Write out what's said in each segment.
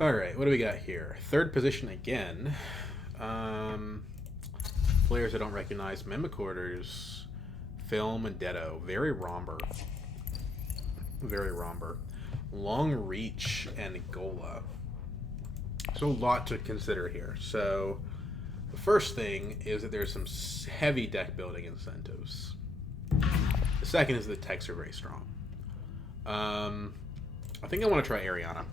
Alright, what do we got here? Third position again. Um, Players I don't recognize. Mimicorders, Film, and Deado. Very Romber. Very Romber. Long Reach and Gola. So a lot to consider here. So the first thing is that there's some heavy deck building incentives. The second is the techs are very strong. I think I want to try Ariana.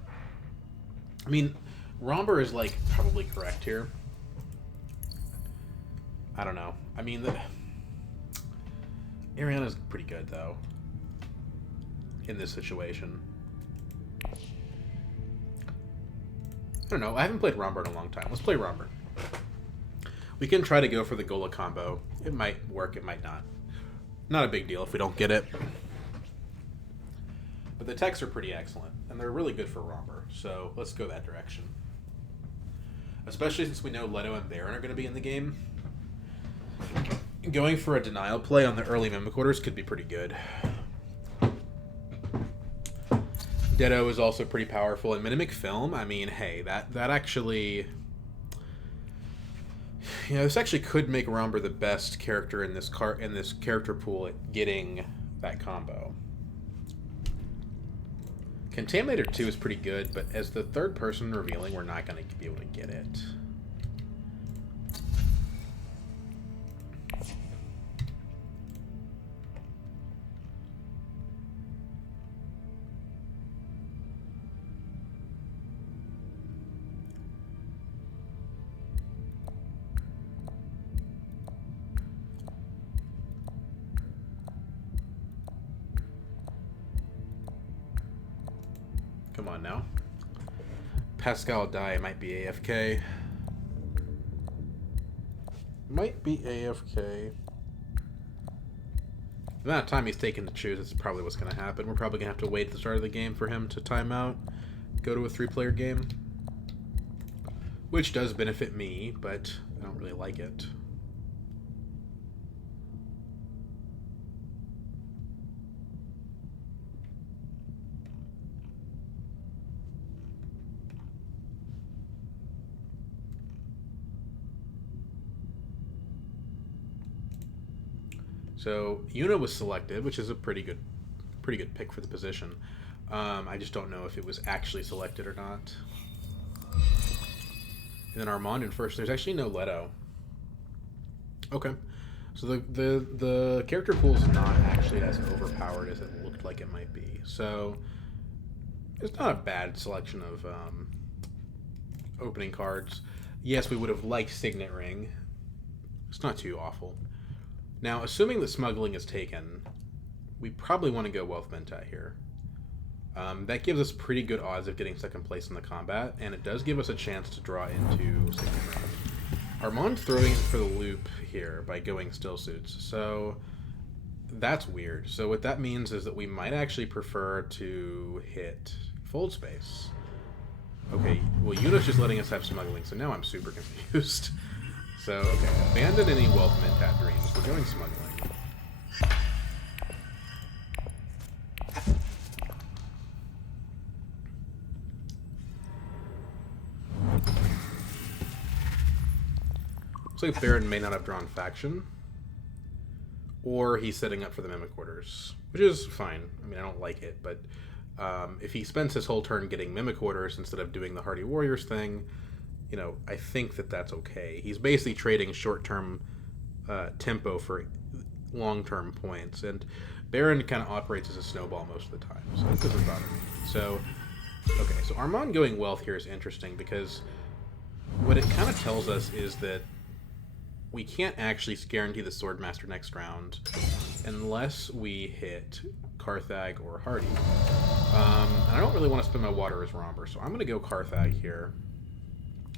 I mean, Romber is like probably correct here. I don't know. I mean, Ariana's pretty good though in this situation. I don't know. I haven't played Romber in a long time. Let's play Romber. We can try to go for the Gola combo. It might work, it might not. Not a big deal if we don't get it. But the techs are pretty excellent, and they're really good for Romber, so let's go that direction. Especially since we know Leto and Baron are going to be in the game. Going for a denial play on the early Mimic-Orders could be pretty good. Deado is also pretty powerful, and Mimic Film, I mean, hey, that actually... You know, this actually could make Romber the best character in this character pool at getting that combo. Contaminator 2 is pretty good, but as the third person revealing, we're not going to be able to get it. Come on now. Pascal die might be AFK. Might be AFK. The amount of time he's taken to choose is probably what's going to happen. We're probably going to have to wait at the start of the game for him to time out, go to a 3-player game. Which does benefit me, but I don't really like it. So Yuna was selected, which is a pretty good pick for the position. I just don't know if it was actually selected or not. And then Armand in first. There's actually no Leto. Okay, so the character pool is not actually as overpowered as it looked like it might be. So it's not a bad selection of opening cards. Yes, we would have liked Signet Ring. It's not too awful. Now, assuming that smuggling is taken, we probably want to go Wealth Mentat here. That gives us pretty good odds of getting second place in the combat, and it does give us a chance to draw into Signet Ring. Armand throwing it for the loop here by going Still Suits, so that's weird. So what that means is that we might actually prefer to hit Fold Space. Okay, well, Yuna's just letting us have smuggling, so now I'm super confused. So, okay, abandon any Wealth Mentat dreams. We're going smuggling. Looks like Baron may not have drawn Faction. Or he's setting up for the Mimic-Orders, which is fine. I mean, I don't like it, but if he spends his whole turn getting Mimic-Orders instead of doing the Hardy Warriors thing, you know, I think that that's okay. He's basically trading short-term tempo for long-term points, and Baron kind of operates as a snowball most of the time, so it doesn't bother me. So, okay, so Armand going Wealth here is interesting because what it kind of tells us is that we can't actually guarantee the Swordmaster next round unless we hit Carthag or Hardy. And I don't really want to spend my water as Romber, so I'm going to go Carthag here.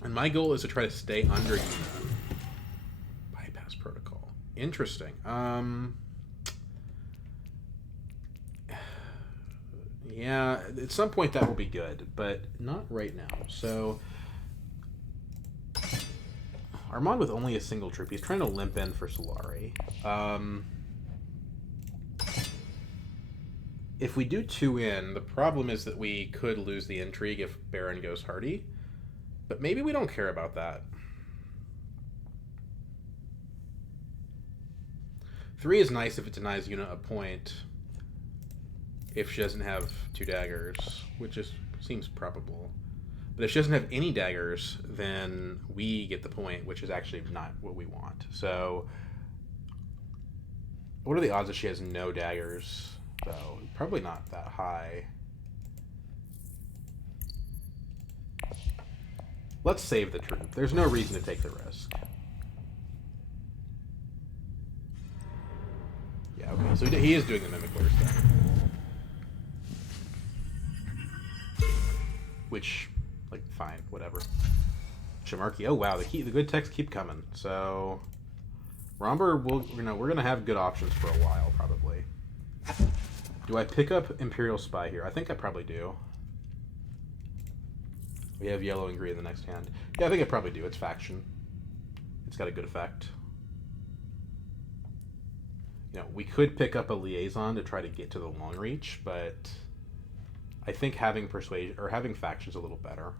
And my goal is to try to stay under Yuna. Bypass protocol. Interesting. Yeah, at some point that will be good, but not right now. So Armand with only a single troop. He's trying to limp in for Solari. If we do 2 in, the problem is that we could lose the intrigue if Baron goes Hardy. But maybe we don't care about that. 3 is nice if it denies Yuna a point. If she doesn't have 2 daggers, which seems probable. But if she doesn't have any daggers, then we get the point, which is actually not what we want. So, what are the odds that she has no daggers, though? Probably not that high. Let's save the troop. There's no reason to take the risk. Yeah, okay, so he is doing the Mimic Order stuff. Which, like, fine, whatever. Shamarki, oh wow, the good texts keep coming. So, Romber, we're gonna have good options for a while, probably. Do I pick up Imperial Spy here? I think I probably do. We have yellow and green in the next hand. Yeah, I think I probably do. It's faction. It's got a good effect. We could pick up a liaison to try to get to the long reach, but I think having persuasion or having faction's a little better.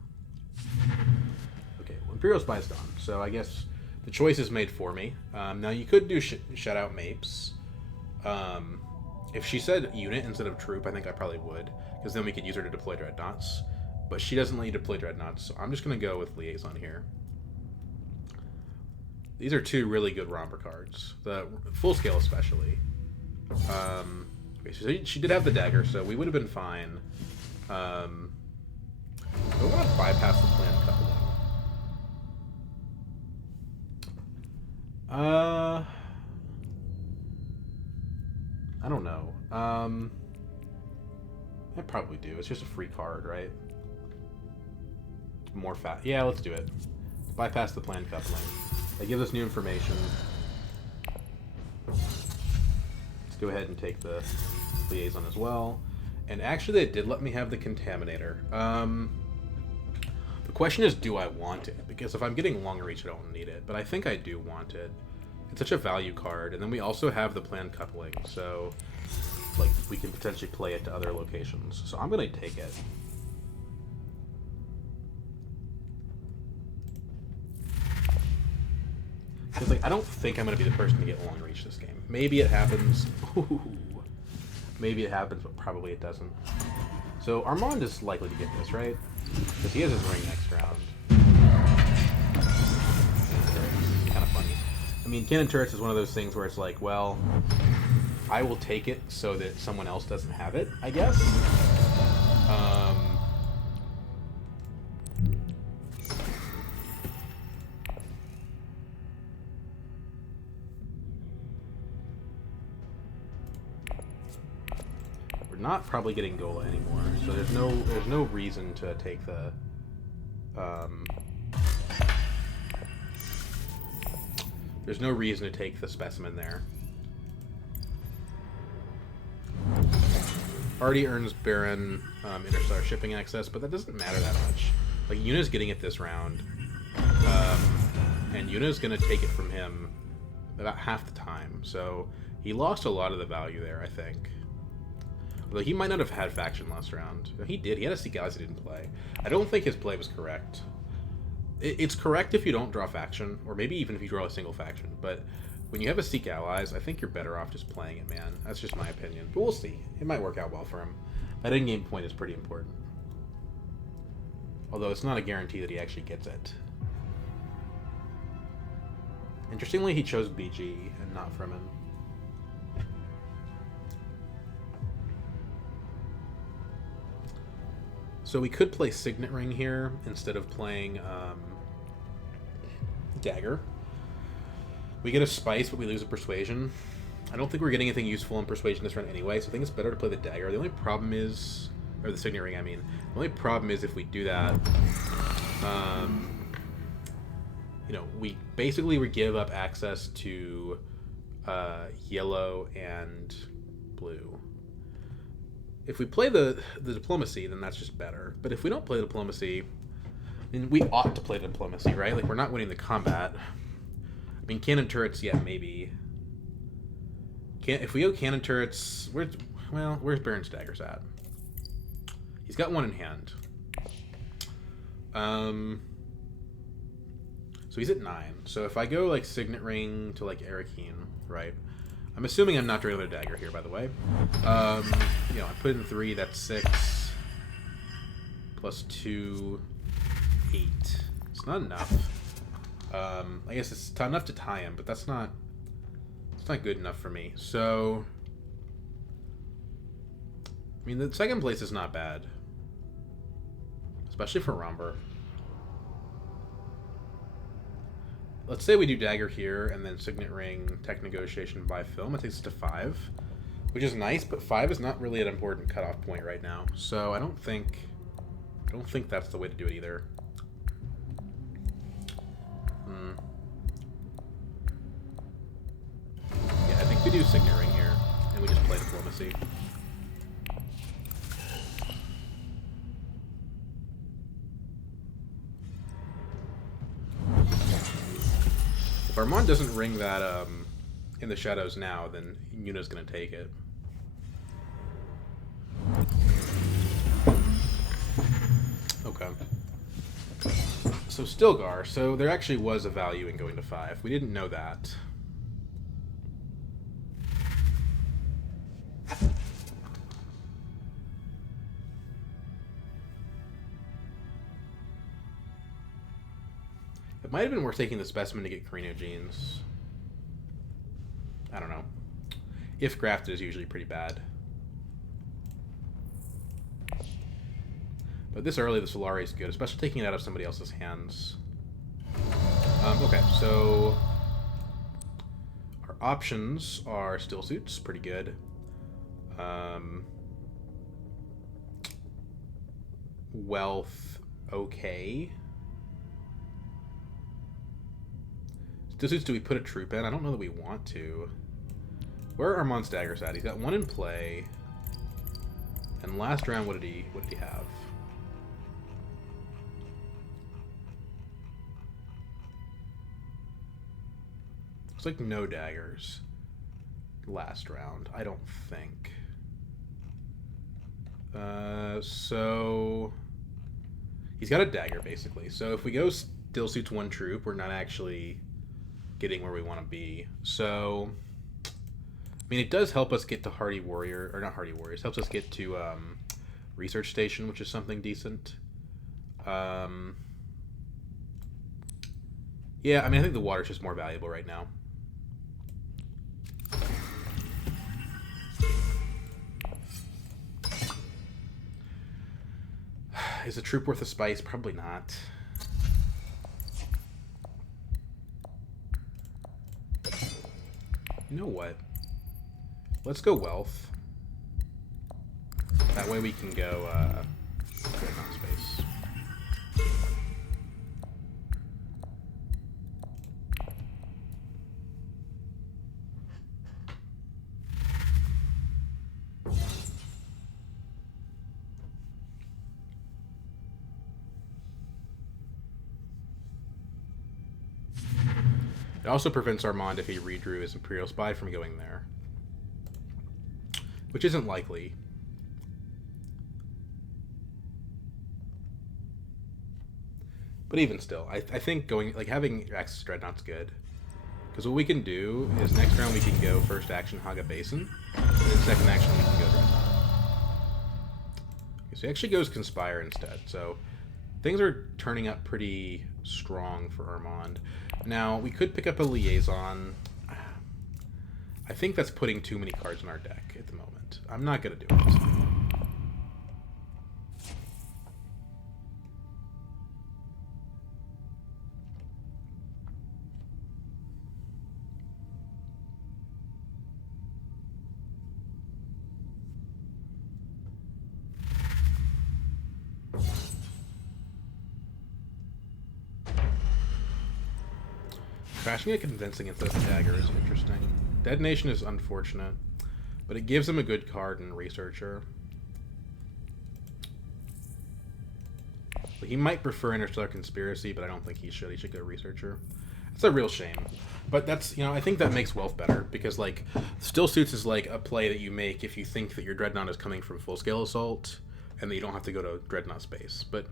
Okay, well, Imperial Spy's done, so I guess the choice is made for me. Now you could do shut out Mapes. If she said unit instead of troop, I think I probably would, because then we could use her to deploy dreadnoughts. But she doesn't let you deploy dreadnoughts, so I'm just going to go with liaison here. These are 2 really good Romper cards, the full scale especially. Okay, so she did have the dagger, so we would have been fine. I want to bypass the plan coupling. I don't know. I probably do. It's just a free card, right? More fat. Yeah, let's do it. Bypass the plan coupling. They give us new information. Let's go ahead and take the liaison as well. And actually, they did let me have the Contaminator. The question is, do I want it? Because if I'm getting long reach, I don't need it. But I think I do want it. It's such a value card. And then we also have the plan coupling. So, like, we can potentially play it to other locations. So I'm going to take it. Because, like, I don't think I'm going to be the person to get long reach this game. Maybe it happens. Ooh. Maybe it happens, but probably it doesn't. So Armand is likely to get this, right? Because he has his ring next round. Kind of funny. I mean, cannon turrets is one of those things where it's like, well, I will take it so that someone else doesn't have it, I guess. Not probably getting Gola anymore, so there's no reason to take the there's no reason to take the specimen there. Already earns Baron Interstellar shipping access, but that doesn't matter that much. Like, Yuna's getting it this round, and Yuna's gonna take it from him about half the time, so he lost a lot of the value there, I think. Although he might not have had faction last round. He did. He had a Seek Allies he didn't play. I don't think his play was correct. It's correct if you don't draw faction, or maybe even if you draw a single faction. But when you have a Seek Allies, I think you're better off just playing it, man. That's just my opinion. But we'll see. It might work out well for him. That in-game point is pretty important. Although it's not a guarantee that he actually gets it. Interestingly, he chose BG and not Fremen. So we could play Signet Ring here instead of playing Dagger. We get a Spice, but we lose a Persuasion. I don't think we're getting anything useful in Persuasion this run anyway, so I think it's better to play the Dagger. The only problem is... or the Signet Ring, I mean. The only problem is if we do that... you know, we give up access to yellow and blue. If we play the diplomacy, then that's just better. But if we don't play diplomacy, I mean, we ought to play diplomacy, right? Like, we're not winning the combat. I mean, cannon turrets, yeah, maybe. If we go cannon turrets, Well, where's Baron's daggers at? He's got one in hand. So he's at 9. So if I go like Signet Ring to like Arakeen, right? I'm assuming I'm not drawing another dagger here, by the way. You know, I put in 3, that's 6. Plus 2, 8. It's not enough. I guess it's enough to tie him, but it's not good enough for me. So, I mean, the second place is not bad. Especially for Romber. Let's say we do dagger here, and then Signet Ring, Tech Negotiation by Film. It takes us to 5, which is nice, but 5 is not really an important cutoff point right now. So I don't think that's the way to do it either. Yeah, I think we do Signet Ring here, and we just play Diplomacy. If Armand doesn't ring that in the shadows now, then Yuna's gonna take it. Okay. So Stilgar. So there actually was a value in going to 5. We didn't know that. It might have been worth taking the specimen to get Carino genes. I don't know. If grafted is usually pretty bad. But this early, the Solari is good, especially taking it out of somebody else's hands. Okay, so our options are Still Suits, pretty good. Wealth, okay. Still Suits, do we put a troop in? I don't know that we want to. Where are Armand's daggers at? He's got 1 in play. And last round, what did he have? Looks like no daggers last round, I don't think. So he's got a dagger basically. So if we go Still Suits 1 troop, we're not actually getting where we want to be. So I mean, it does help us get to Hardy Warrior, or not Hardy Warriors. Helps us get to Research Station, which is something decent. Yeah, I mean, I think the water's just more valuable right now. Is a troop worth a spice? Probably not. You know what? Let's go wealth. That way we can go space. It also prevents Armand, if he redrew his Imperial Spy, from going there. Which isn't likely. But even still, I think going, like, having Axis Dreadnought's good. Because what we can do is next round we can go first action Haga Basin, and then second action we can go Dreadnought. Okay, so he actually goes Conspire instead, so things are turning up pretty strong for Armand. Now, we could pick up a Liaison. I think that's putting too many cards in our deck at the moment. I'm not going to do it. Crashing a Convincing instead of a dagger is interesting. Detonation is unfortunate, but it gives him a good card in Researcher. He might prefer Interstellar Conspiracy, but I don't think he should. He should go Researcher. It's a real shame. But that's, I think that makes Wealth better, because, like, Still Suits is, like, a play that you make if you think that your Dreadnought is coming from full-scale assault, and that you don't have to go to Dreadnought space. But,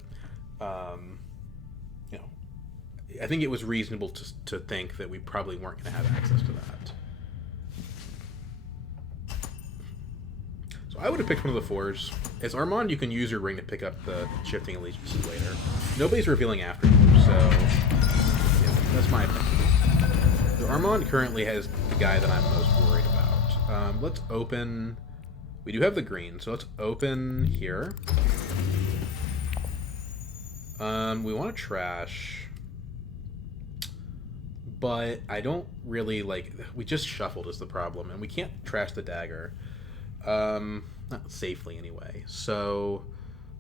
you know, I think it was reasonable to think that we probably weren't going to have access to that. So I would have picked one of the 4s. As Armand, you can use your ring to pick up the Shifting Allegiances later. Nobody's revealing after you, so yeah, that's my opinion. So Armand currently has the guy that I'm most worried about. Let's open... We do have the green, so let's open here. We want to trash... But I don't really, like... We just shuffled is the problem, and we can't trash the dagger. Not safely, anyway. So,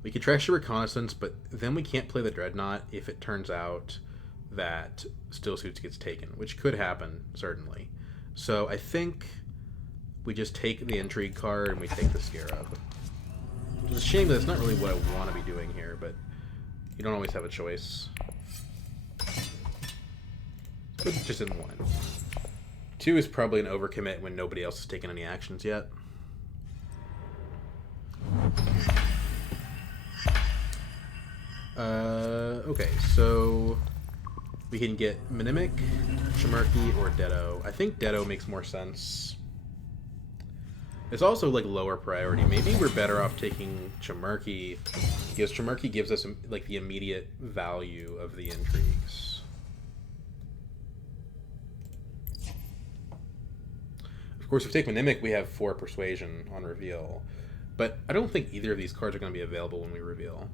we could trash the Reconnaissance, but then we can't play the Dreadnought if it turns out that Still Suits gets taken, which could happen, certainly. So I think we just take the Intrigue card and we take the Scarab. It's a shame that it's not really what I want to be doing here, but you don't always have a choice. But just in 1. 2 is probably an overcommit when nobody else has taken any actions yet. Okay, so we can get Mnemic, Chimerki, or Dedo. I think Dedo makes more sense. It's also, like, lower priority. Maybe we're better off taking Chimerki, because Chimerki gives us, like, the immediate value of the intrigues. Of course, if we take Mnemic, we have 4 Persuasion on reveal. But I don't think either of these cards are going to be available when we reveal.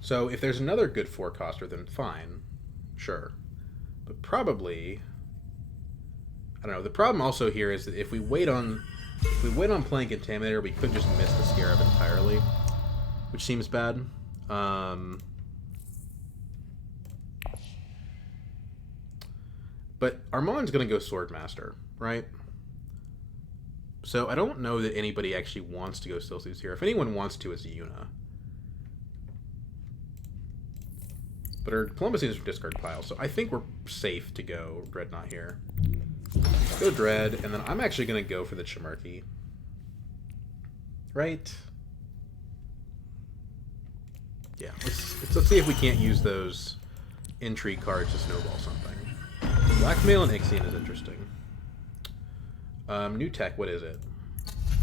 So if there's another good 4-coster, then fine. Sure. But probably... I don't know. The problem also here is that if we wait on playing Contaminator, we could just miss the Scarab entirely, which seems bad. But Armand's going to go Swordmaster, right? So I don't know that anybody actually wants to go Still Suits here. If anyone wants to, it's Yuna. But our Columbus is discard pile, so I think we're safe to go Dreadnought here. Go Dread, and then I'm actually going to go for the Chimerki. Right? Yeah, let's see if we can't use those Intrigue cards to snowball something. Blackmail and Ixion is interesting. New tech, what is it?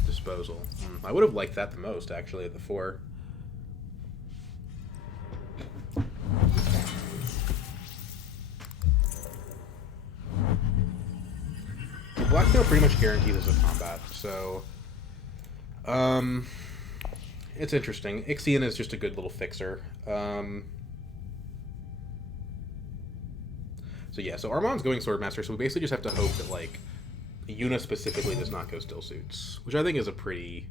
Disposal. I would have liked that the most, actually, at the 4. Blackmail pretty much guarantees us a combat, so... it's interesting. Ixion is just a good little fixer. So yeah, so Armand's going Swordmaster, so we basically just have to hope that, like, Yuna specifically does not go Still Suits, which I think is a pretty...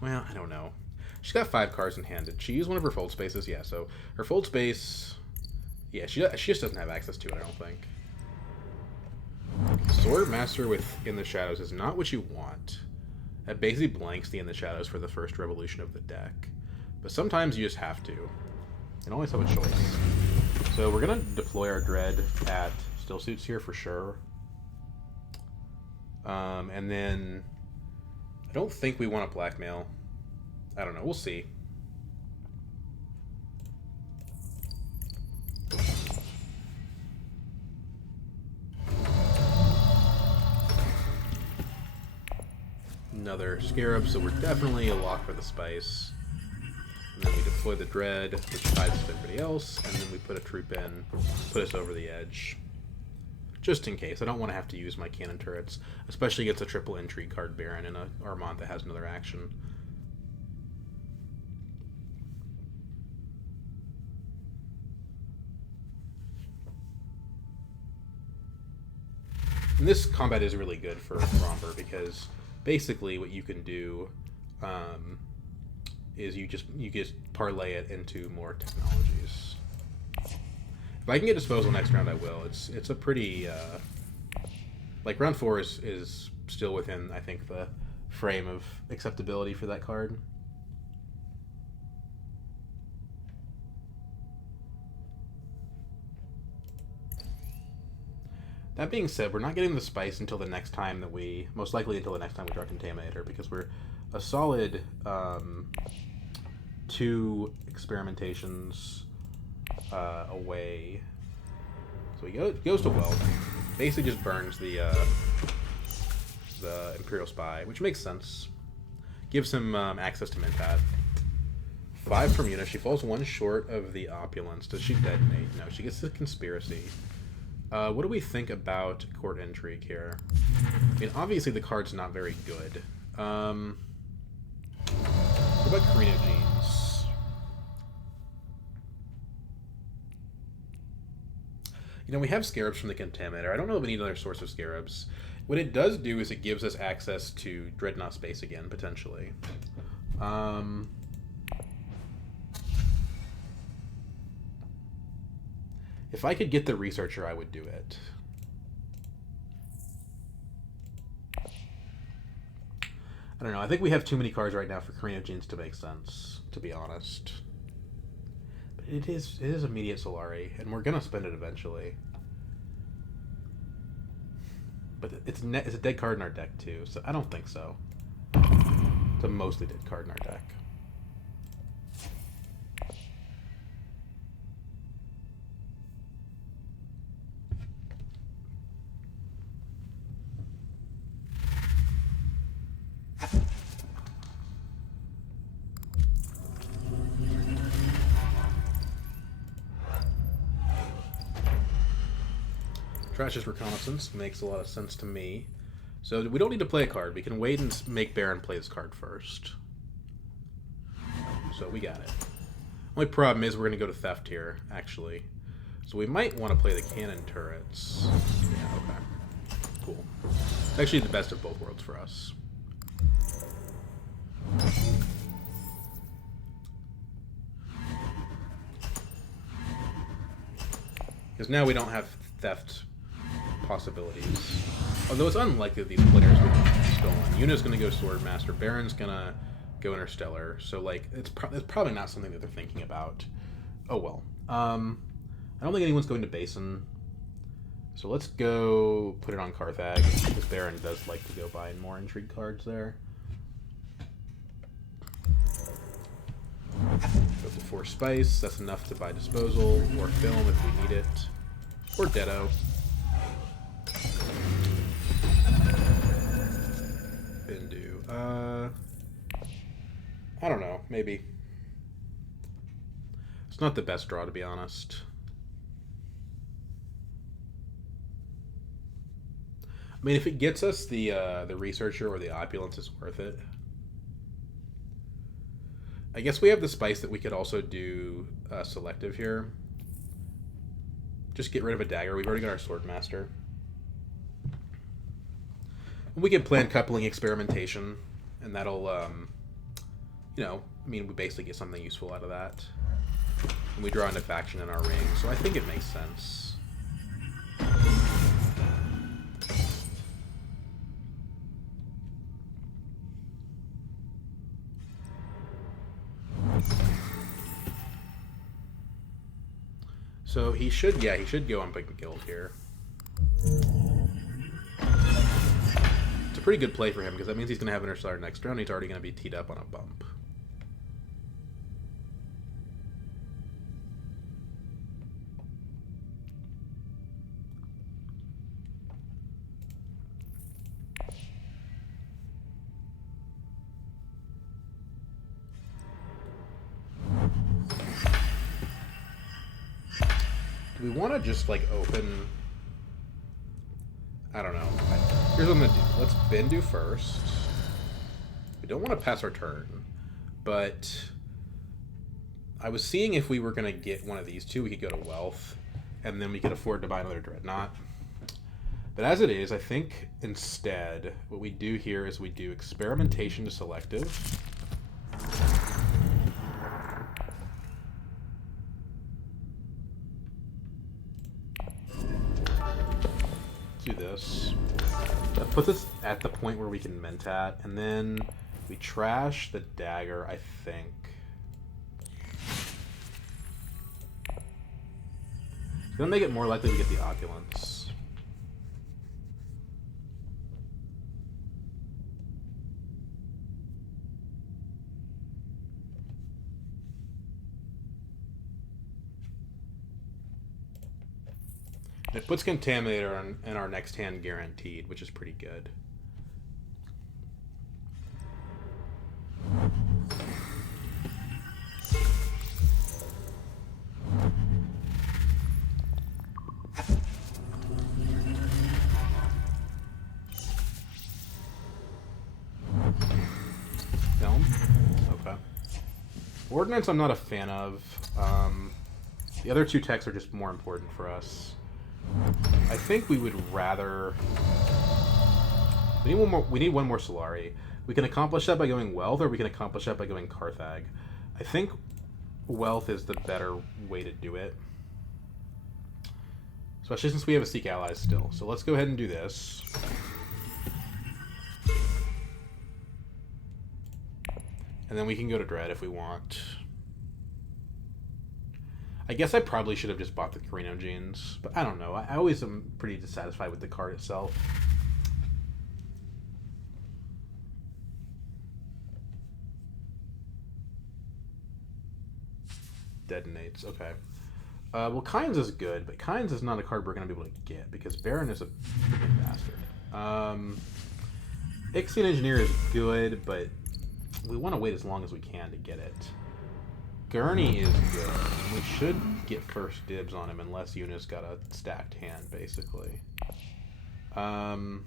Well, I don't know. She's got 5 cards in hand. Did she use one of her fold spaces? Yeah, so her fold space... Yeah, she just doesn't have access to it, I don't think. Swordmaster with In the Shadows is not what you want. That basically blanks the In the Shadows for the first revolution of the deck. But sometimes you just have to. You don't always have a choice. So we're going to deploy our Dread at Still Suits here for sure. And then I don't think we want to Blackmail. I don't know. We'll see. Another Scarab, so we're definitely a lock for the Spice. And then we deploy the Dread, which ties us to everybody else, and then we put a troop in, put us over the edge. Just in case. I don't want to have to use my cannon turrets, especially against a triple Intrigue card Baron and a Armand that has another action. And this combat is really good for Romper, because basically what you can do is you just parlay it into more technologies. If I can get Disposal next round, I will. It's a pretty Like, round 4 is still within, I think, the frame of acceptability for that card. That being said, we're not getting the spice until the next time that we... Most likely until the next time we draw Contaminator, because we're a solid 2 experimentations away. So he goes to Weld. Basically just burns the Imperial Spy, which makes sense. Gives him access to Mentat. 5 from Una. She falls 1 short of the Opulence. Does she detonate? No, she gets the Conspiracy. What do we think about Court Intrigue here? I mean, obviously the card's not very good. What about Carinogenes? You know, we have Scarabs from the Contaminator. I don't know if we need another source of Scarabs. What it does do is it gives us access to Dreadnought space again, potentially. If I could get the Researcher, I would do it. I don't know. I think we have too many cards right now for Carinogenes to make sense, to be honest. But it is immediate Solari, and we're going to spend it eventually. But it's a dead card in our deck, too, so I don't think so. It's a mostly dead card in our deck. Trash's Reconnaissance makes a lot of sense to me. So we don't need to play a card. We can wait and make Baron play this card first. So we got it. Only problem is we're going to go to Theft here, actually. So we might want to play the Cannon Turrets. Yeah, okay. Cool. It's actually the best of both worlds for us. Because now we don't have Theft possibilities. Although it's unlikely that these players would be stolen. Yuna's going to go Swordmaster. Baron's going to go Interstellar. So, like, it's probably not something that they're thinking about. Oh, well. I don't think anyone's going to Basin. So let's go put it on Carthag. Because Baron does like to go buy more Intrigue cards there. Go to 4 Spice. That's enough to buy Disposal. Or Film if we need it. Or Deado. Bindu. I don't know. Maybe. It's not the best draw, to be honest. I mean, if it gets us the Researcher or the Opulence, it's worth it. I guess we have the Spice that we could also do Selective here. Just get rid of a Dagger. We've already got our Swordmaster. We can plan Coupling Experimentation, and that'll, you know, I mean, we basically get something useful out of that. And we draw into Faction in our ring, so I think it makes sense. So he should go on Pick and Guild here. It's a pretty good play for him, because that means he's going to have Interstellar next round. He's already going to be teed up on a bump. Do we want to just, like, open... I don't know. Here's what I'm going to do. Let's Bindu first. We don't want to pass our turn, but I was seeing if we were going to get one of these two, we could go to Wealth, and then we could afford to buy another Dreadnought. But as it is, I think instead what we do here is we do Experimentation to Selective. do this. That puts us at the point where we can Mentat, and then we trash the dagger, I think. It's gonna make it more likely to get the opulence. It puts Contaminator in our next hand guaranteed, which is pretty good. Film? Okay. Ordnance I'm not a fan of. The other two techs are just more important for us. I think we would rather... We need one more Solari. We can accomplish that by going Wealth, or we can accomplish that by going Carthag. I think Wealth is the better way to do it. Especially since we have a Seek Allies still. So let's go ahead and do this. And then we can go to Dread if we want. I guess I probably should have just bought the Carino Genes, but I don't know. I always am pretty dissatisfied with the card itself. Detonates, okay. Well, Kynes is good, but Kynes is not a card we're going to be able to get, because Baron is a freaking bastard. Ixion Engineer is good, but we want to wait as long as we can to get it. Gurney is good. We should get first dibs on him unless Eunice got a stacked hand, basically. Because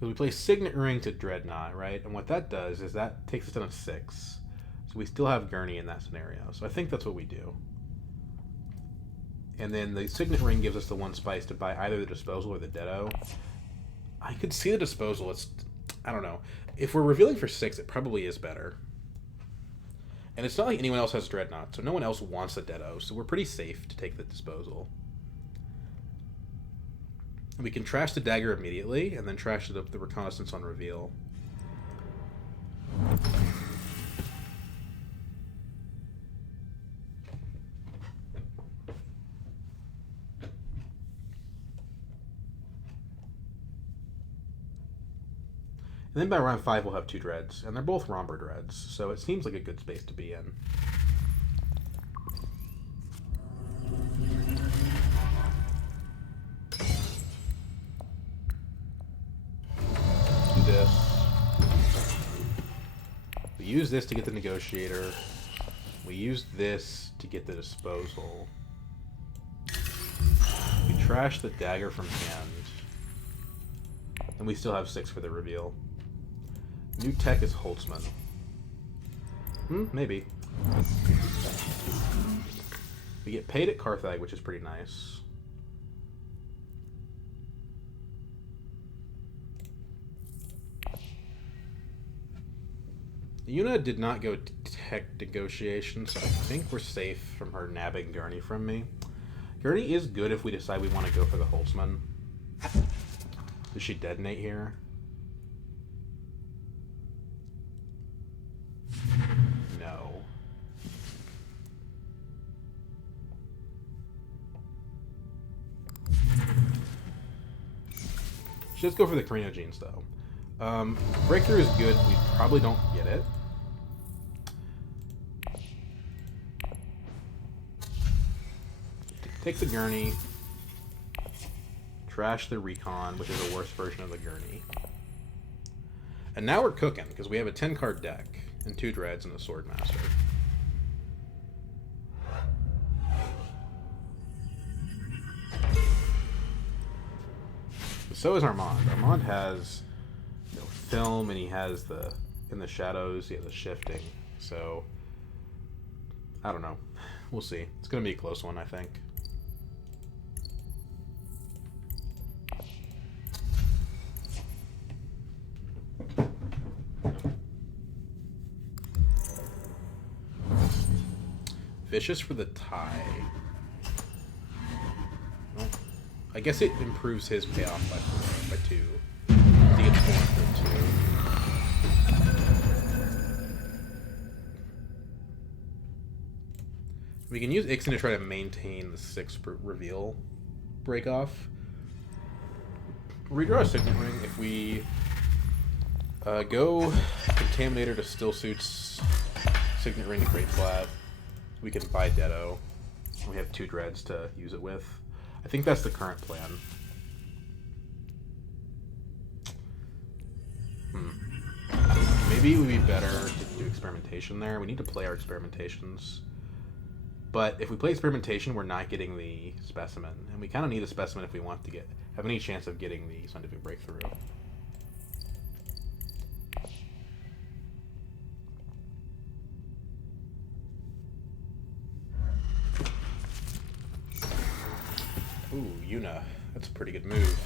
we play Signet Ring to Dreadnought, right? And what that does is that takes us down to 6. So we still have Gurney in that scenario. So I think that's what we do. And then the Signet Ring gives us the 1 spice to buy either the Disposal or the Ditto. I could see the Disposal. It's... I don't know. If we're revealing for 6, it probably is better. And it's not like anyone else has Dreadnought, so no one else wants a Ditto, so we're pretty safe to take the Disposal. And we can trash the Dagger immediately, and then trash the Reconnaissance on reveal. And then by round 5, we'll have 2 Dreads, and they're both Romber Dreads, so it seems like a good space to be in. Do this. We use this to get the Negotiator. We use this to get the Disposal. We trash the Dagger from hand. And we still have 6 for the reveal. New tech is Holtzman. Maybe. We get paid at Carthag, which is pretty nice. Yuna did not go tech negotiation, so I think we're safe from her nabbing Gurney from me. Gurney is good if we decide we want to go for the Holtzman. Does she detonate here? No. She does go for the Carino Genes, though. Breakthrough is good. We probably don't get it. Take the Gurney. Trash the Recon, which is a worse version of the Gurney. And now we're cooking, because we have a 10-card deck, and 2 Dreads and a Swordmaster. So is Armand. Armand has, you know, film, and he has the in the shadows. He has the shifting. So I don't know. We'll see. It's gonna be a close one, I think. Vicious for the tie. Well, I guess it improves his payoff by 2. He gets 4 for 2. We can use Ixen to try to maintain the 6 reveal break off. Redraw a Signet Ring. If we go Contaminator to Still Suits, Signet Ring to Great Flat, we can buy Deado. We have 2 Dreads to use it with. I think that's the current plan. Maybe it would be better to do Experimentation there. We need to play our Experimentations. But if we play Experimentation, we're not getting the Specimen. And we kind of need a Specimen if we want to have any chance of getting the Scientific Breakthrough. Ooh, Yuna. That's a pretty good move.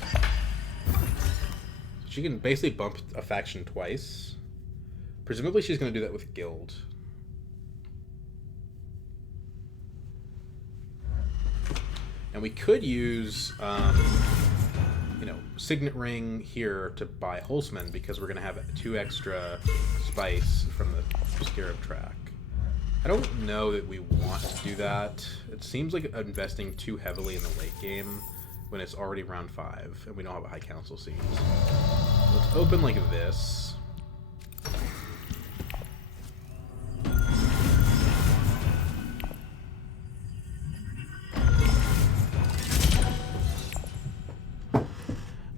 She can basically bump a faction twice. Presumably she's going to do that with Guild. And we could use, Signet Ring here to buy Holzman because we're going to have 2 extra spice from the Scarab track. I don't know that we want to do that. It seems like investing too heavily in the late game when it's already round 5 and we don't have a high council seat. Let's open like this.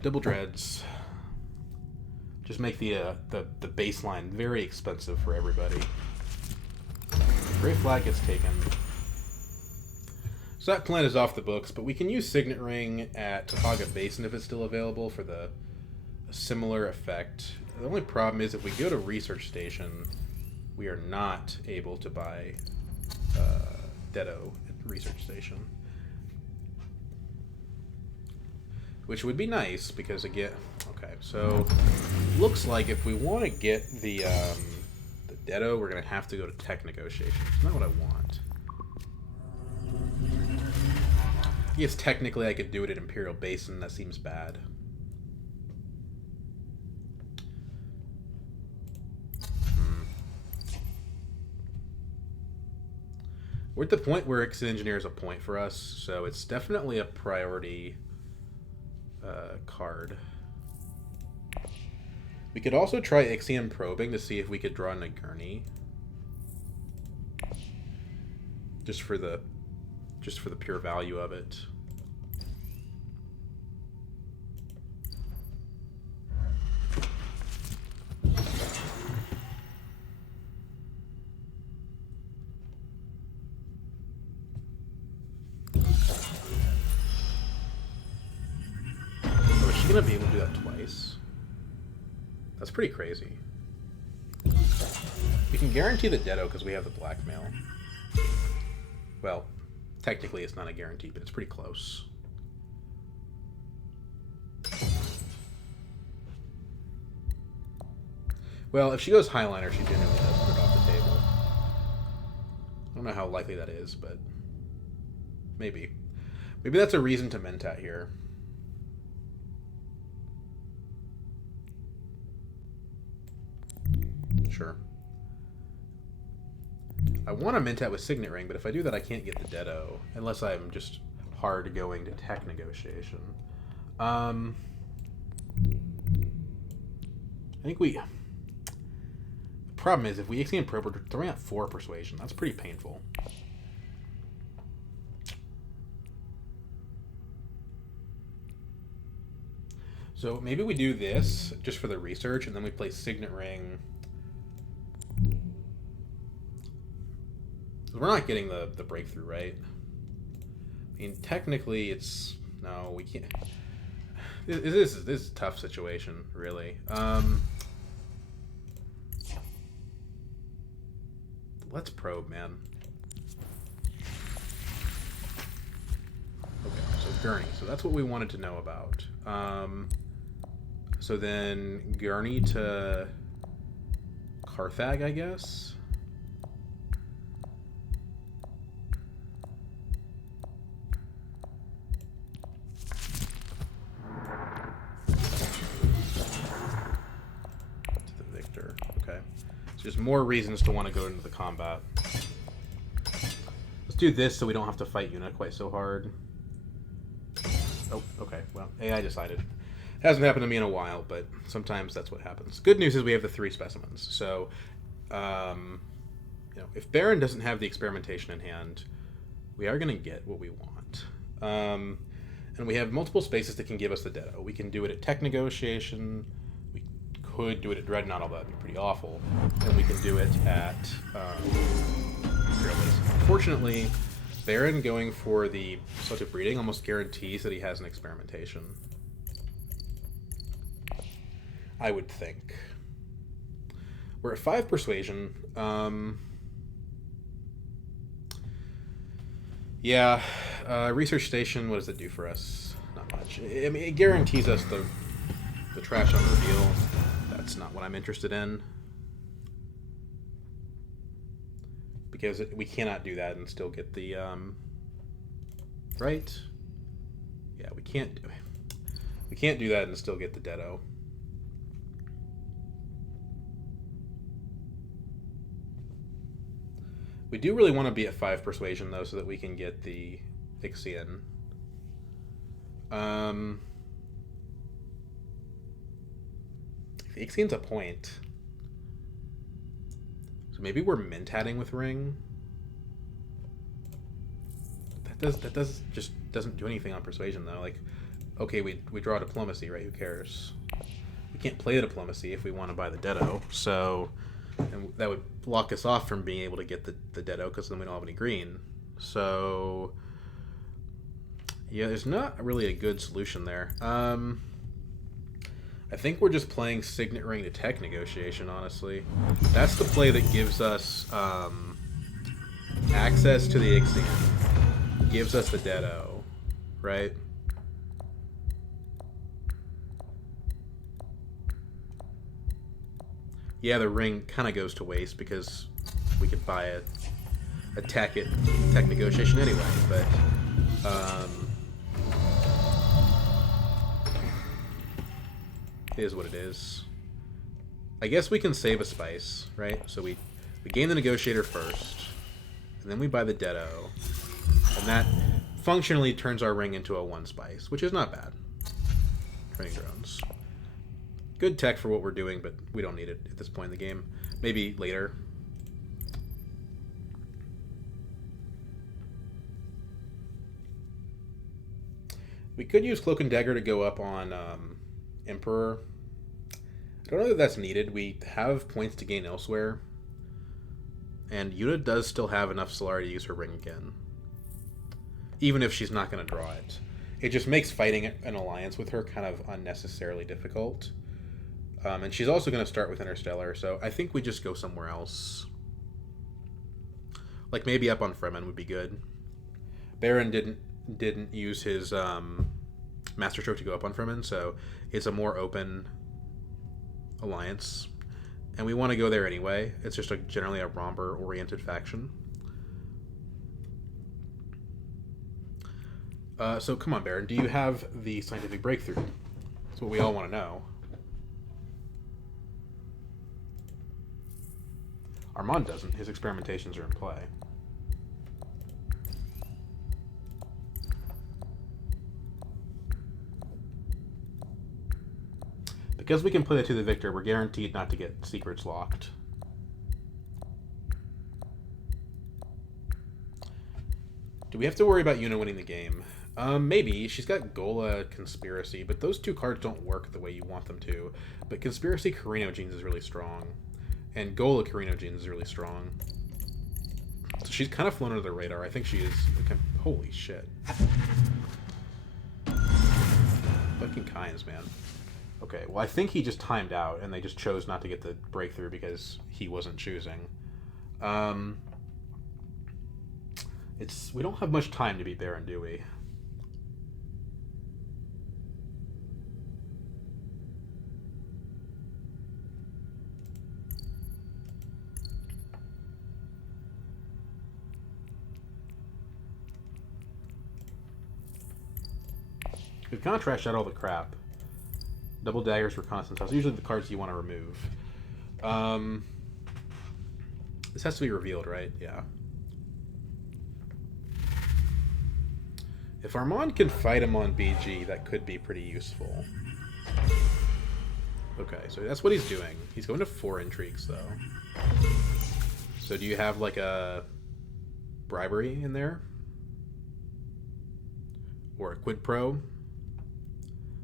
Double Dreads. Just make the baseline very expensive for everybody. Great Flag gets taken. So that plan is off the books, but we can use Signet Ring at Tapaga Basin if it's still available for a similar effect. The only problem is if we go to Research Station, we are not able to buy Deado at Research Station. Which would be nice, because again... Okay, so... Looks like if we want to get the Deado, we're going to have to go to Tech Negotiations. Not what I want. Yes, technically I could do it at Imperial Basin. That seems bad. We're at the point where Ixen Engineer is a point for us, so it's definitely a priority card. We could also try Ixion Probing to see if we could draw Nagurni. Just for the pure value of it. Oh, is she gonna be able to do that twice? That's pretty crazy. We can guarantee the Deado because we have the blackmail. Well, technically it's not a guarantee, but it's pretty close. Well, if she goes Highliner, she genuinely does put it off the table. I don't know how likely that is, but maybe. Maybe that's a reason to Mentat here. Sure. I want to Mentat with Signet Ring, but if I do that, I can't get the Deado. Unless I'm just hard going to Tech Negotiation. I think we... The problem is, if we Ixion Probe, we're throwing out 4 Persuasion. That's pretty painful. So maybe we do this, just for the research, and then we play Signet Ring... We're not getting the breakthrough, right? I mean, technically, it's... No, we can't... This is a tough situation, really. Let's probe, man. Okay, so Gurney. So that's what we wanted to know about. So then Gurney to Carthag, I guess? There's more reasons to want to go into the combat. Let's do this so we don't have to fight Yuna quite so hard. Oh, okay. Well, AI decided. Hasn't happened to me in a while, but sometimes that's what happens. Good news is we have the 3 specimens. So, if Baron doesn't have the experimentation in hand, we are going to get what we want. And we have multiple spaces that can give us the Ditto. We can do it at Tech Negotiation. We could do it at Dreadnought, although that'd be pretty awful. And we can do it at Fearless. Unfortunately, Baron going for the Selective Breeding almost guarantees that he has an experimentation. I would think. We're at 5 Persuasion. Research Station, what does it do for us? Not much. I mean, it guarantees us the trash on reveal. That's not what I'm interested in. Because we cannot do that and still get the, right? Yeah, we can't do that and still get the Ditto. We do really want to be at 5 Persuasion, though, so that we can get the Ixion. The Ixion's a point. So maybe we're Mentatting with Ring. That doesn't do anything on Persuasion, though. Like, okay, we draw Diplomacy, right? Who cares? We can't play the Diplomacy if we want to buy the Ditto, so... And that would block us off from being able to get the Ditto, because then we don't have any green. So, yeah, there's not really a good solution there. I think we're just playing Signet Ring to Tech Negotiation, honestly. That's the play that gives us access to the Ixion. Gives us the Ditto, right? Yeah, the ring kind of goes to waste because we could buy a tech negotiation anyway, but it is what it is. I guess we can save a spice, right? So we gain the negotiator first, and then we buy the Ditto, and that functionally turns our ring into a 1 spice, which is not bad. Training drones. Good tech for what we're doing, but we don't need it at this point in the game. Maybe later. We could use Cloak and Dagger to go up on Emperor. I don't know if that's needed. We have points to gain elsewhere. And Yuna does still have enough Solari to use her ring again. Even if she's not going to draw it. It just makes fighting an alliance with her kind of unnecessarily difficult. And she's also going to start with Interstellar, so I think we just go somewhere else. Like maybe up on Fremen would be good. Baron didn't use his Masterstroke to go up on Fremen, so it's a more open alliance. And we want to go there anyway. It's just generally a Romber-oriented faction. So come on, Baron, do you have the scientific breakthrough? That's what we all want to know. Armand doesn't. His experimentations are in play. Because we can play that to the victor, we're guaranteed not to get secrets locked. Do we have to worry about Yuna winning the game? Maybe. She's got Gola Conspiracy, but those 2 cards don't work the way you want them to. But Conspiracy Carino Genes is really strong. And Gola Carino Genes is really strong. So she's kind of flown under the radar. I think she is... Holy shit. Fucking Kynes, man. Okay, well, I think he just timed out, and they just chose not to get the breakthrough because he wasn't choosing. We don't have much time to beat Baron, do we? We've kind of trashed out all the crap. Double daggers for Constance House. Usually the cards you want to remove. This has to be revealed, right? Yeah. If Armand can fight him on BG, that could be pretty useful. Okay, so that's what he's doing. He's going to 4 intrigues, though. So do you have, like, a bribery in there? Or a quid pro?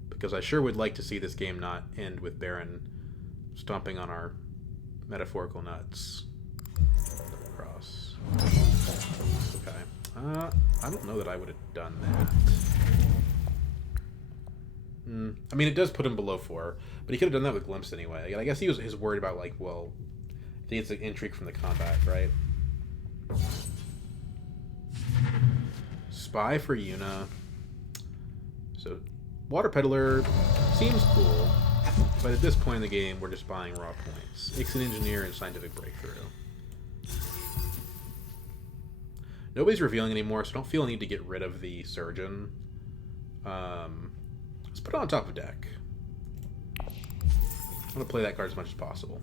Because I sure would like to see this game not end with Baron stomping on our metaphorical nuts. Cross. Okay. I don't know that I would have done that. I mean, it does put him below 4, but he could have done that with Glimpse anyway. I guess he was worried about, like, well, he gets an intrigue from the combat, right? Spy for Yuna. So, Water Peddler seems cool, but at this point in the game, we're just buying raw points. Ixen Engineer and Scientific Breakthrough. Nobody's revealing anymore, so I don't feel a need to get rid of the Surgeon. Let's put it on top of deck. I want to play that card as much as possible.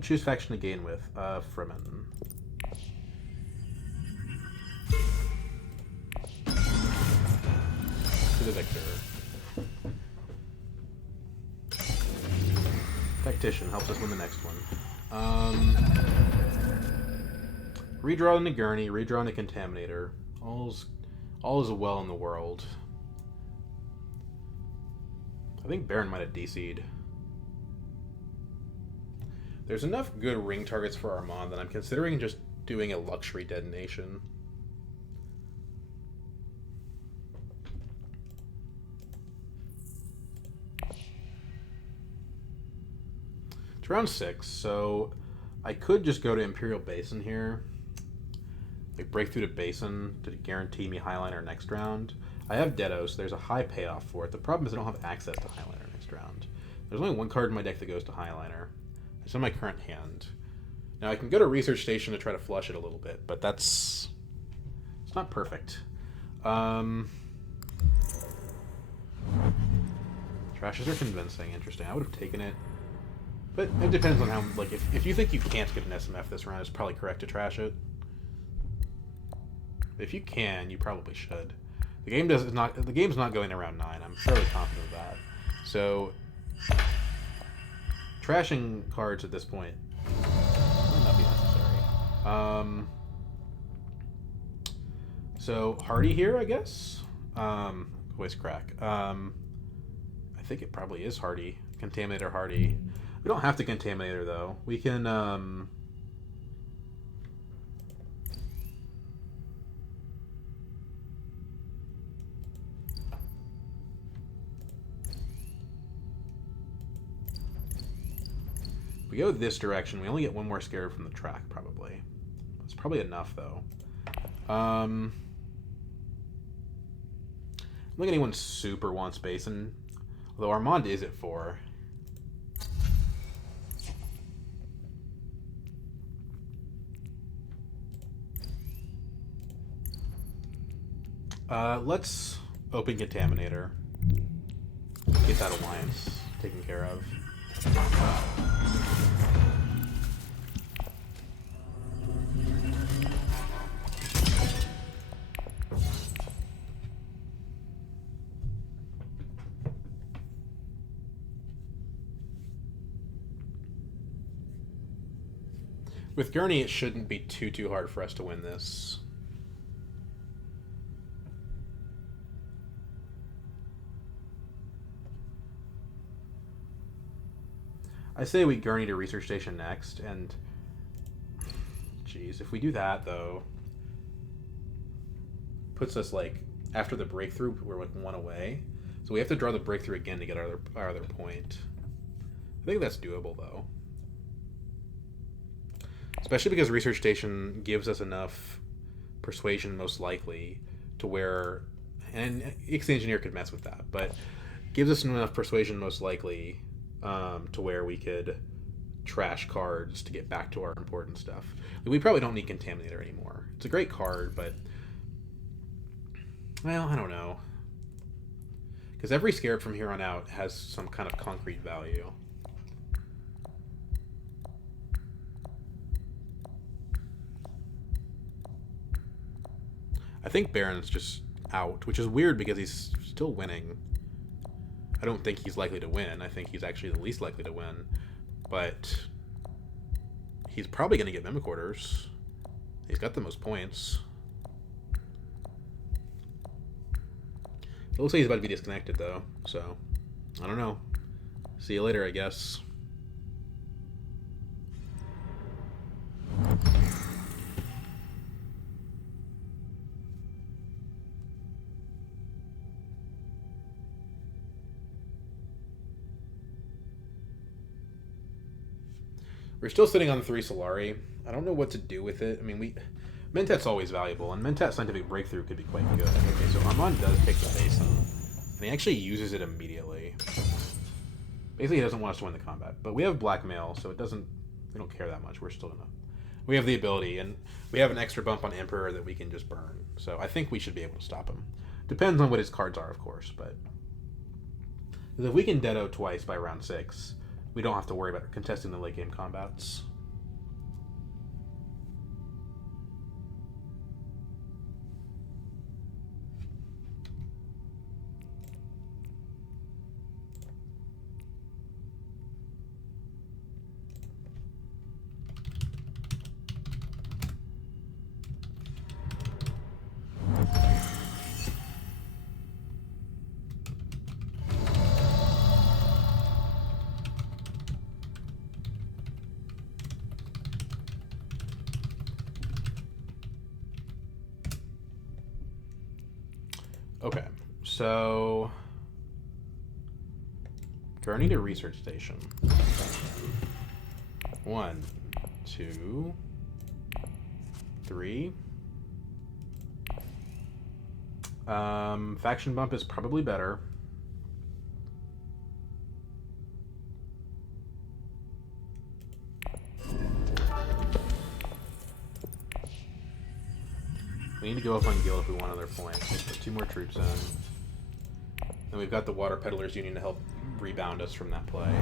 Choose faction to gain with. Fremen. To the victor. Tactician helps us win the next one. Redraw the Gurney, redraw the Contaminator. All is well in the world. I think Baron might have DC'd. There's enough good ring targets for Armand that I'm considering just doing a luxury detonation. It's round 6, so I could just go to Imperial Basin here. Like break through to Basin to guarantee me Highliner next round. I have Deado, so there's a high payoff for it. The problem is I don't have access to Highliner next round. There's only one card in my deck that goes to Highliner. It's in my current hand. Now I can go to Research Station to try to flush it a little bit, but it's not perfect. Trashes are convincing. Interesting. I would have taken it. But it depends on how, like, if you think you can't get an SMF this round, it's probably correct to trash it. If you can, you probably should. The game's not going to round 9. I'm fairly confident of that. So trashing cards at this point might not be necessary. So Hardy here, I guess. Voice crack. I think it probably is Hardy. Contaminator Hardy. We don't have to Contaminator though. We can we go this direction, we only get one more scarab from the track, probably. It's probably enough, though. I don't think anyone super wants Basin. Although Armand is at 4. Let's open Contaminator. Get that alliance taken care of. With Gurney, it shouldn't be too hard for us to win this. I say we Gurney to Research Station next, and jeez, if we do that though, puts us like after the breakthrough, we're like 1 away, so we have to draw the breakthrough again to get our other point. I think that's doable though, especially because Research Station gives us enough persuasion, most likely, to where, and Ixen Engineer could mess with that, but gives us enough persuasion, most likely. To where we could trash cards to get back to our important stuff. We probably don't need Contaminator anymore. It's a great card, but... Well, I don't know. Because every Scarab from here on out has some kind of concrete value. I think Baron's just out, which is weird because he's still winning. I don't think he's likely to win. I think he's actually the least likely to win. But he's probably going to get Mimic Orders. He's got the most points. It looks like he's about to be disconnected, though. So, I don't know. See you later, I guess. We're still sitting on 3 Solari. I don't know what to do with it. I mean, Mentat's always valuable, and Mentat's Scientific Breakthrough could be quite good. Okay, so Armand does take the Basin, and he actually uses it immediately. Basically, he doesn't want us to win the combat. But we have Blackmail, so it doesn't... We don't care that much. We're still gonna... We have the ability, and we have an extra bump on Emperor that we can just burn. So I think we should be able to stop him. Depends on what his cards are, of course, but... Because if we can Deado twice by round 6, we don't have to worry about contesting the late-game combats. Okay, so I need a research station. 1, 2, 3. Faction bump is probably better. We need to go up on Gil if we want another point. Let's put 2 more troops in. And we've got the Water Peddlers Union to help rebound us from that play.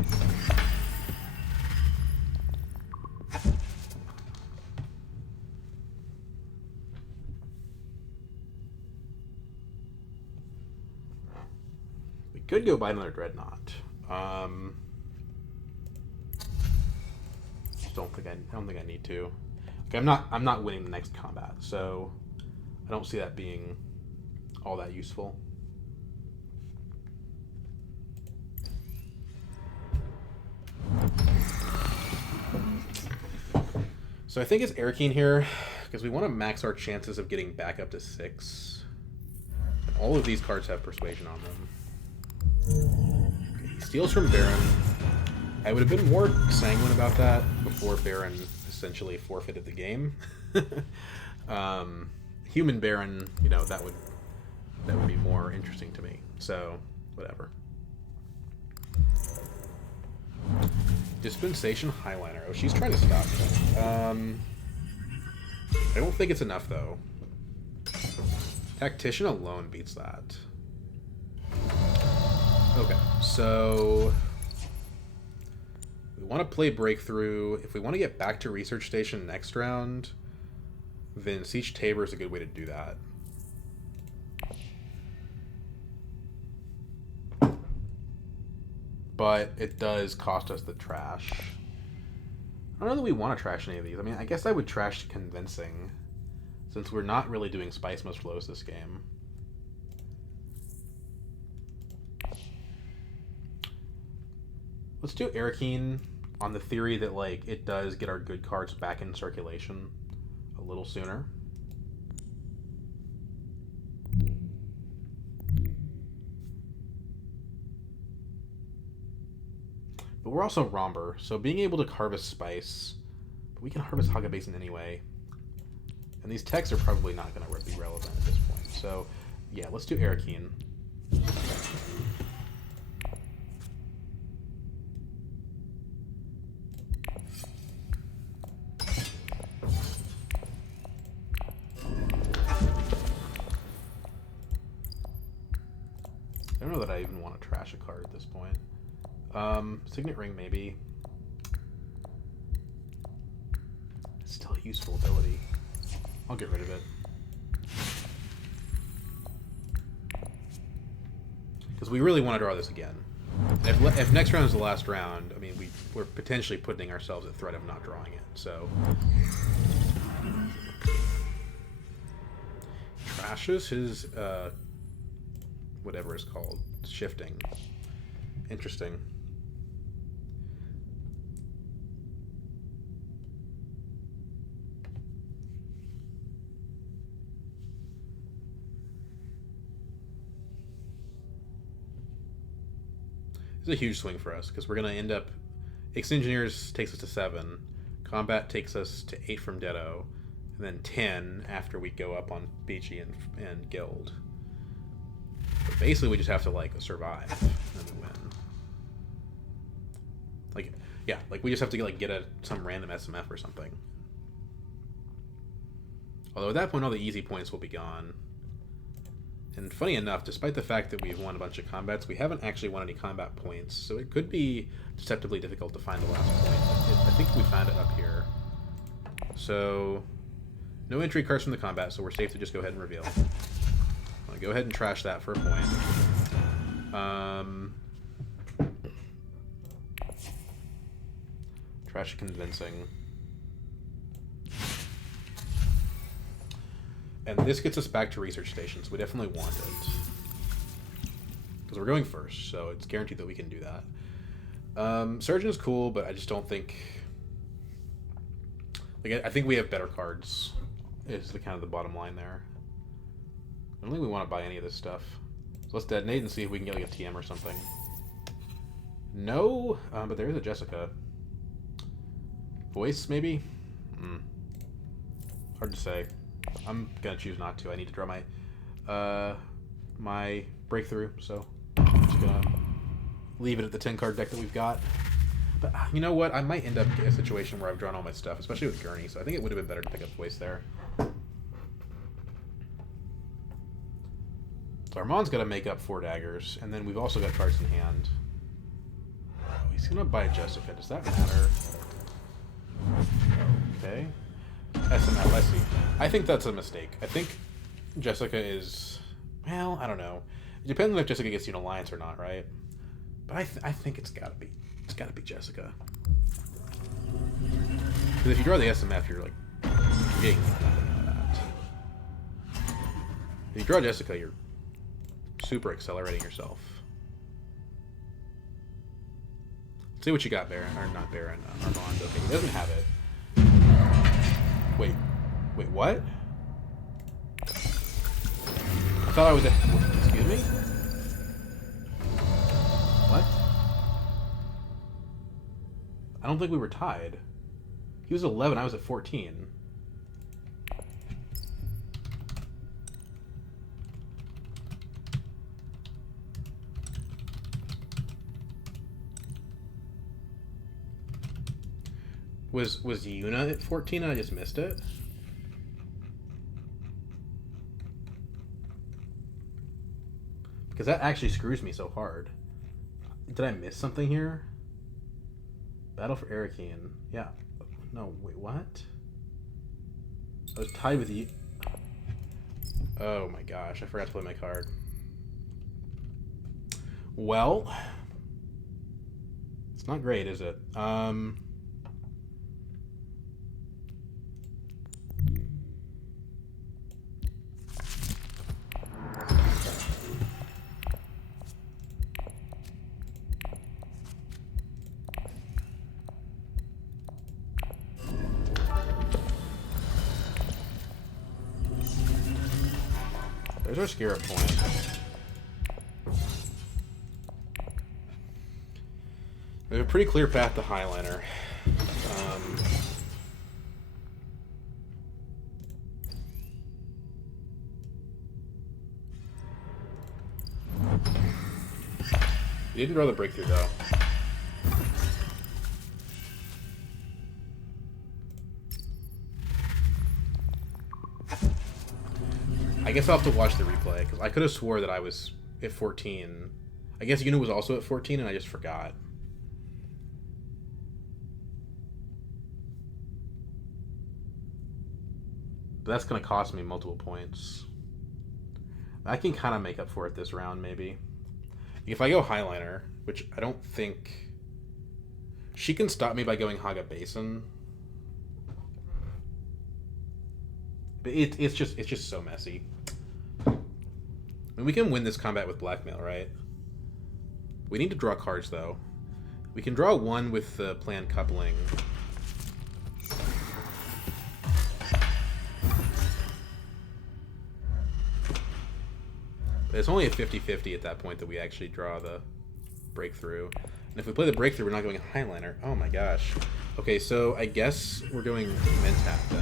We could go buy another Dreadnought. I don't think I need to. Okay, I'm not winning the next combat, so I don't see that being all that useful. So I think it's Airkeen here, because we want to max our chances of getting back up to 6. And all of these cards have Persuasion on them. Okay, he steals from Baron. I would have been more sanguine about that before Baron essentially forfeited the game. Human Baron, you know, that would be more interesting to me. So, whatever. Dispensation Highliner. Oh, she's trying to stop me. I don't think it's enough, though. Tactician alone beats that. Okay, so... we want to play Breakthrough. If we want to get back to Research Station next round, then Siege Tabor is a good way to do that. But it does cost us the trash. I don't know that we want to trash any of these. I mean, I guess I would trash Convincing, since we're not really doing Spice Must Flows this game. Let's do Airkeen on the theory that, like, it does get our good cards back in circulation a little sooner. But we're also Romber, so being able to harvest Spice, but we can harvest Haga Basin anyway. And these techs are probably not going to be relevant at this point. So, yeah, let's do Airkeen. I don't know that I even want to trash a card at this point. Signet Ring, maybe. It's still a useful ability. I'll get rid of it. Because we really want to draw this again. If next round is the last round, I mean, we're potentially putting ourselves at threat of not drawing it, so... Trashes his, whatever it's called, shifting. Interesting. It's a huge swing for us, because we're going to end up... Ex-Engineers takes us to 7, Combat takes us to 8 from Ditto, and then 10 after we go up on Beachy and Guild. But basically we just have to, like, survive and we win. Like, yeah, like we just have to, like, get some random SMF or something. Although at that point all the easy points will be gone. And funny enough, despite the fact that we've won a bunch of combats, we haven't actually won any combat points, so it could be deceptively difficult to find the last point. I think we found it up here. So, no entry cards from the combat, so we're safe to just go ahead and reveal. I'll go ahead and trash that for a point. Trash convincing. And this gets us back to research stations. We definitely want it. Because we're going first, so it's guaranteed that we can do that. Surgeon's cool, but I just don't think... Like, I think we have better cards, is the kind of the bottom line there. I don't think we want to buy any of this stuff. So let's detonate and see if we can get like a TM or something. No, but there is a Jessica. Voice, maybe? Hard to say. I'm gonna choose not to. I need to draw my breakthrough, so I'm just gonna leave it at the 10 card deck that we've got. But you know what? I might end up in a situation where I've drawn all my stuff, especially with Gurney, so I think it would have been better to pick up Voice there. So Armand's got to make up 4 daggers, and then we've also got cards in hand. Oh, he's gonna buy Jessica. Does that matter? Okay. SMF, I see. I think that's a mistake. I think Jessica is... Well, I don't know. It depends on if Jessica gets you an alliance or not, right? But I think it's gotta be. It's gotta be Jessica. Because if you draw the SMF, you're like... You're getting nothing out of that. If you draw Jessica, you're super accelerating yourself. See what you got, Baron. Or not Baron, Armand. Okay, he doesn't have it. Wait, what? I thought I was excuse me? What? I don't think we were tied. He was 11, I was at 14. Was Yuna at 14 and I just missed it? Because that actually screws me so hard. Did I miss something here? Battle for Arakeen. Yeah. No, wait, what? I was tied with you. Oh my gosh, I forgot to play my card. Well, it's not great, is it? There's our Scarab point. We have a pretty clear path to Highliner. We didn't draw the breakthrough though. I guess I'll have to watch the replay, because I could have swore that I was at 14. I guess Una was also at 14, and I just forgot. But that's going to cost me multiple points. I can kind of make up for it this round, maybe. If I go Highliner, which I don't think... She can stop me by going Haga Basin. But it's just so messy. I mean, we can win this combat with Blackmail, right? We need to draw cards, though. We can draw one with the planned coupling. But it's only a 50-50 at that point that we actually draw the breakthrough. And if we play the breakthrough, we're not going Highliner. Oh my gosh. Okay, so I guess we're going Mentat then.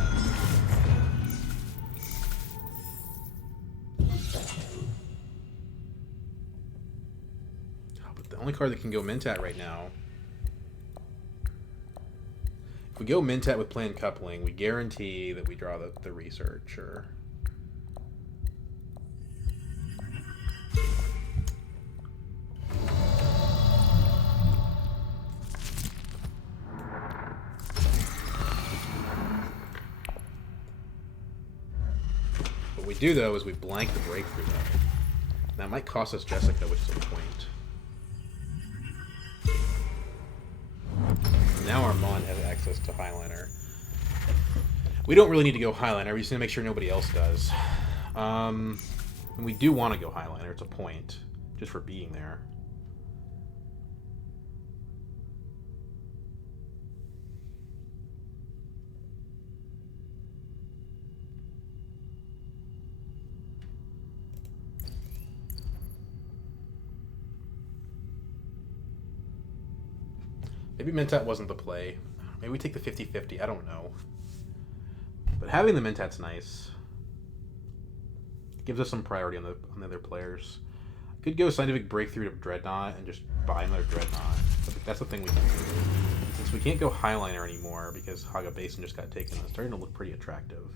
Oh, but the only card that can go Mentat right now... If we go Mentat with planned coupling, we guarantee that we draw the Researcher. What we do, though, is we blank the breakthrough, though. That might cost us Jessica, which is a point. Now our Mon has access to Highliner. We don't really need to go Highliner. We just need to make sure nobody else does. And we do want to go Highliner. It's a point, just for being there. Maybe Mentat wasn't the play. Maybe we take the 50-50. I don't know. But having the Mentat's nice. It gives us some priority on the other players. Could go Scientific Breakthrough to Dreadnought and just buy another Dreadnought. But that's the thing we can do. Since we can't go Highliner anymore because Haga Basin just got taken, it's starting to look pretty attractive.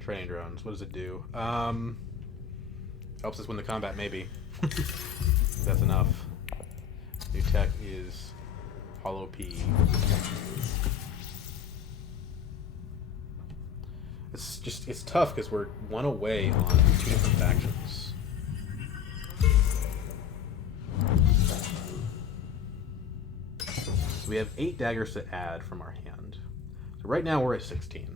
Training drones. What does it do? Helps us win the combat, maybe. That's enough. New tech is Hollow P. It's tough because we're one away on two different factions. So we have 8 daggers to add from our hand. So right now we're at 16.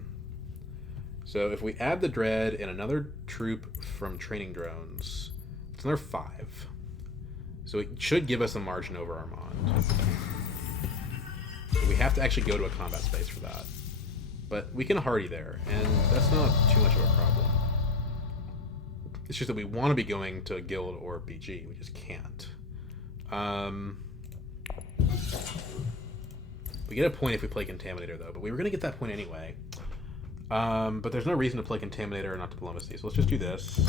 So if we add the Dread and another troop from training drones, it's another 5. So it should give us a margin over Armand. But we have to actually go to a combat space for that. But we can hardy there, and that's not too much of a problem. It's just that we want to be going to a guild or BG. We just can't. We get a point if we play Contaminator, though, but we were going to get that point anyway. But there's no reason to play Contaminator or not Diplomacy, so let's just do this.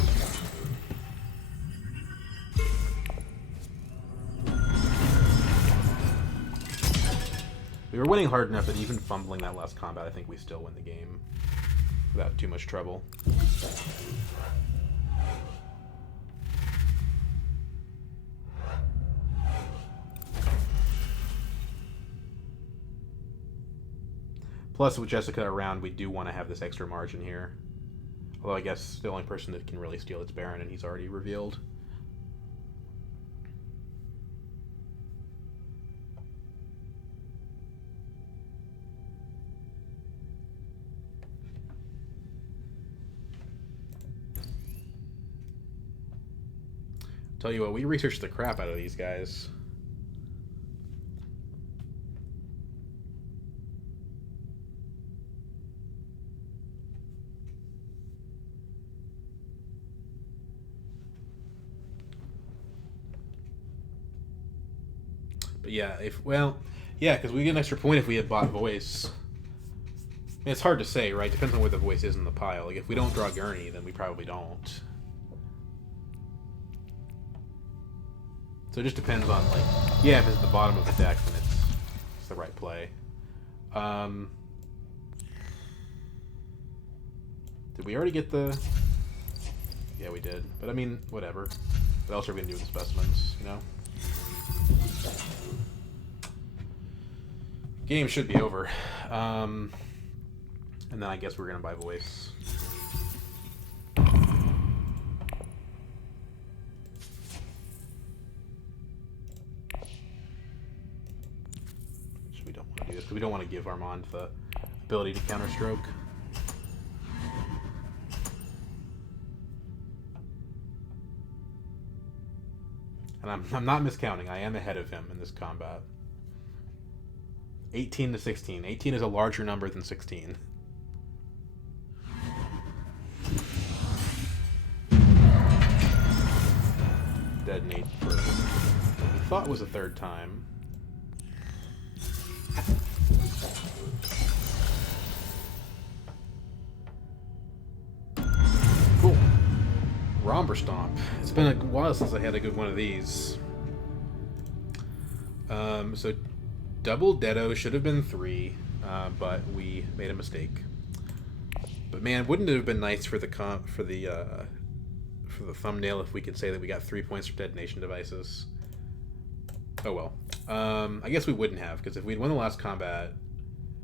We were winning hard enough that even fumbling that last combat, I think we still win the game without too much trouble. Plus, with Jessica around, we do want to have this extra margin here. Although I guess the only person that can really steal it's Baron, and he's already revealed. Tell you what, we researched the crap out of these guys. But yeah, yeah, because we get an extra point if we had bought voice. I mean, it's hard to say, right? Depends on where the voice is in the pile. Like, if we don't draw Gurney, then we probably don't. So it just depends on, like, yeah, if it's at the bottom of the deck, then it's the right play. Did we already get the... Yeah, we did. But, I mean, whatever. What else are we going to do with the specimens, you know? Game should be over. And then I guess we're going to buy voice. We don't want to do this because we don't want to give Armand the ability to counterstroke. And I'm not miscounting. I am ahead of him in this combat. 18 to 16. 18 is a larger number than 16. Detonate for what we thought was a third time. Cool. Romper Stomp. It's been a while since I had a good one of these. So double Deado should have been 3, but we made a mistake. But man, wouldn't it have been nice for the thumbnail if we could say that we got 3 points for detonation devices? Oh well. I guess we wouldn't have, because if we'd won the last combat,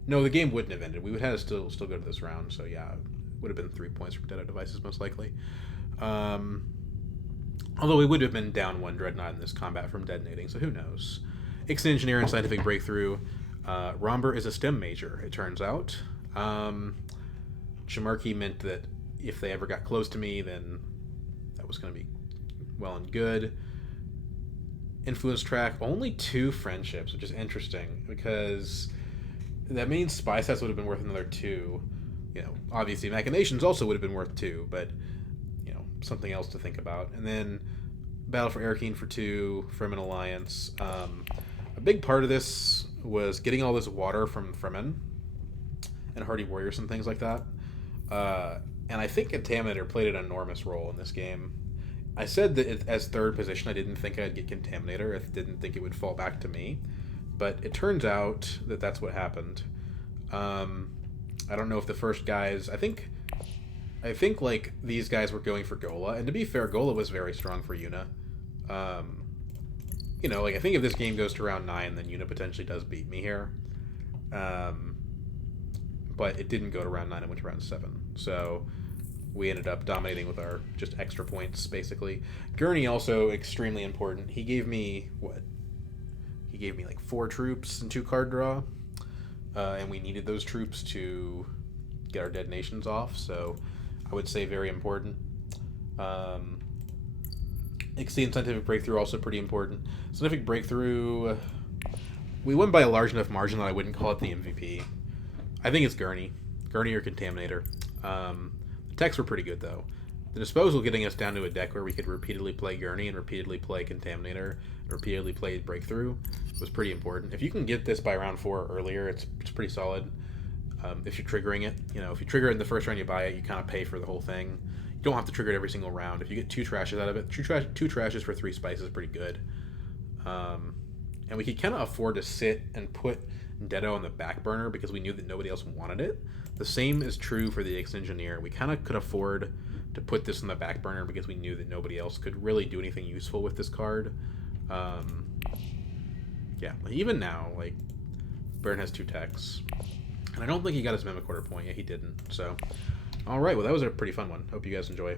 no, the game wouldn't have ended. We would have still go to this round. So yeah, it would have been 3 points for Deado devices most likely. Although we would have been down 1 Dreadnought in this combat from detonating, so who knows? Ixon Engineer and Scientific Breakthrough. Romber is a STEM major, it turns out. Shamarki meant that if they ever got close to me, then that was going to be well and good. Influence track, only 2 friendships, which is interesting, because that means spy sets would have been worth another 2. You know, obviously machinations also would have been worth 2, but you know, something else to think about. And then Battle for Arakeen for 2, Fremen Alliance. A big part of this was getting all this water from Fremen and Hardy Warriors and things like that. And I think Contaminator played an enormous role in this game. I said that as third position, I didn't think I'd get Contaminator. I didn't think it would fall back to me. But it turns out that that's what happened. I don't know if the first guys... I think like these guys were going for Gola. And to be fair, Gola was very strong for Yuna. You know, like I think if this game goes to round 9, then Yuna potentially does beat me here. But it didn't go to round 9, it went to round 7. So we ended up dominating with our just extra points, basically. Gurney also extremely important. He gave me, what? He gave me like 4 troops and 2 card draw. And we needed those troops to get our detonations off, so I would say very important. Exceed Scientific Breakthrough, also pretty important. Scientific Breakthrough, we won by a large enough margin that I wouldn't call it the MVP. I think it's Gurney. Gurney or Contaminator. The techs were pretty good, though. The disposal getting us down to a deck where we could repeatedly play Gurney and repeatedly play Contaminator and repeatedly play Breakthrough was pretty important. If you can get this by round 4 or earlier, it's pretty solid. If you're triggering it, you know, if you trigger it in the first round you buy it, you kind of pay for the whole thing. You don't have to trigger it every single round. If you get 2 trashes out of it, 2 trashes for 3 spices is pretty good. And we could kind of afford to sit and put Deado on the back burner because we knew that nobody else wanted it. The same is true for the Ex-Engineer. We kind of could afford to put this on the back burner because we knew that nobody else could really do anything useful with this card. Yeah, even now, like, Baron has 2 techs. And I don't think he got his Mimic Order point. Yeah, he didn't. So, alright, well, that was a pretty fun one. Hope you guys enjoy.